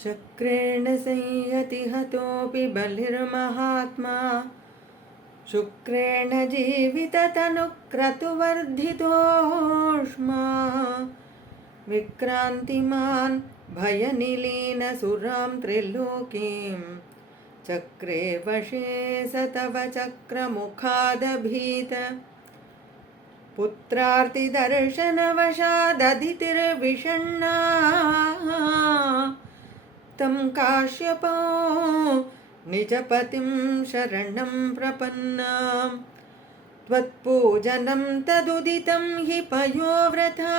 शक्रेण संयति हतोऽपि बलिर्महात्मा शुक्रेण जीविततनुक्रतुवर्धितोष्मा विक्रान्तिमान् भयनिलीनसुरां त्रिलोकीं चक्रे वशे स तव चक्रमुखादभीत पुत्रार्तिदर्शनवशाददितिर्विषण्णा तं काश्यपो निजपतिं शरणं प्रपन्नां त्वत्पूजनं तदुदितं हि पयोव्रताख्यं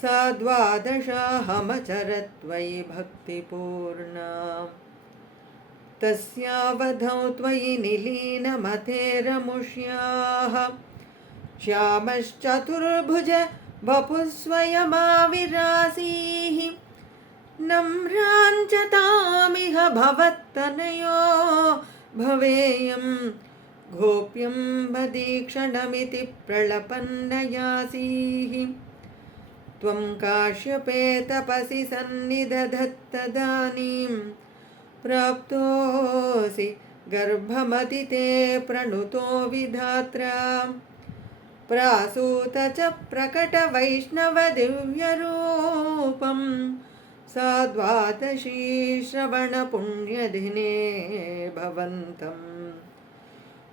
सा द्वादशाहमचरत् त्वयि भक्तिपूर्णाम् तस्यावधौ त्वयि निलीनमतेरमुष्याः श्यामश्चतुर्भुज वपुः स्वयमाविरासीः नम्राञ्च तामिह भवत्तनयो भवेयं गोप्यं मदीक्षणमिति प्रलपन्नयासीः त्वं काश्यपे तपसि सन्निदधत्तदानीं प्राप्तोऽसि गर्भमतिते प्रणुतो विधात्रा प्रासूत च प्रकटवैष्णवदिव्यरूपं सा द्वादशी श्रवणपुण्यदिने भवन्तम्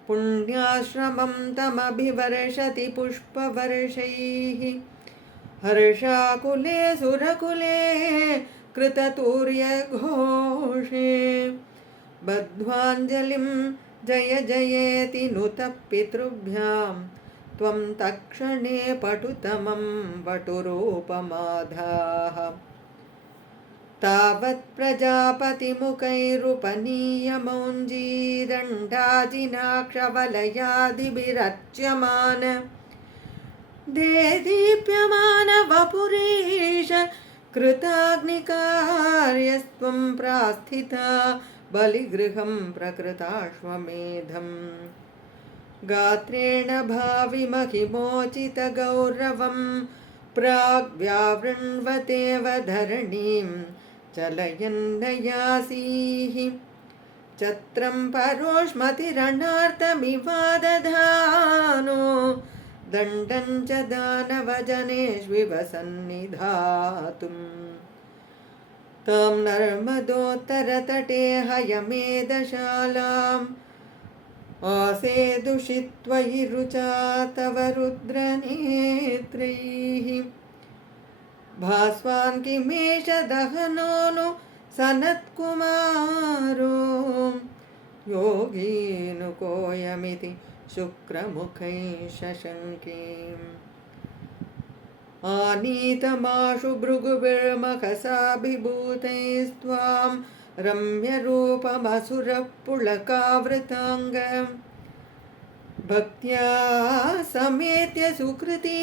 पुण्याश्रमं तमभिवर्षति पुष्पवर्षैः हर्षाकुले सुरकुले कृततूर्यघोषे बद्ध्वाञ्जलिं जय जयेति नुतः पितृभ्यां त्वं तत्क्षणे पटुतमं वटुरूपमाधाः तावत् प्रजापतिमुखैरुपनीयमौञ्जीदण्डाजिनाक्षवलयादिभिरर्च्यमान देदीप्यमान वपुरीश कृताग्निकार्यस्त्वं प्रास्थिता बलिगृहं प्रकृताश्वमेधम् गात्रेण भाविमहिमोचितगौरवं प्राग्व्यावृण्वतेव धरणीं चलयन्नयासीः चत्रं परोष्मतिरणार्तमिवादधानो दण्डं च दानवजनेष्विव सन्निधातुम् तां नर्मदोत्तरतटे हयमेधशालाम् आसेदुषित्वयि रुचा तव रुद्रनेत्रैः भास्वान् किमेष दहनो नु सनत्कुमारो योगीनुकोऽयमिति शुक्रमुखैः शशङ्कीम् आनीतमाशु भृगुभिर्मखसाभिभूतैस्त्वां रम्यरूपमसुरपुलकावृताङ्ग भक्त्या समेत्य सुकृती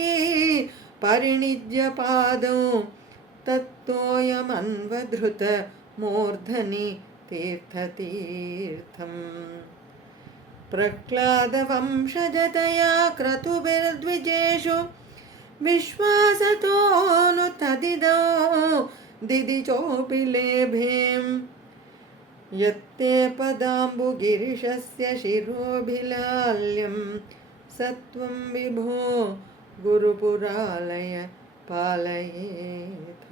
परिणिज्य पादौ तत्तोयमन्वधृत मूर्धनि तीर्थतीर्थम् प्रह्लादवंशजतया क्रतुभिर्द्विजेषु विश्वासतो नु तदिदौ दिदिचोऽपि लेभेम् यत्ते पदाम्बुगिरिशस्य शिरोभिलाल्यं सत्वं विभो गुरुपुरालय पालयेथ।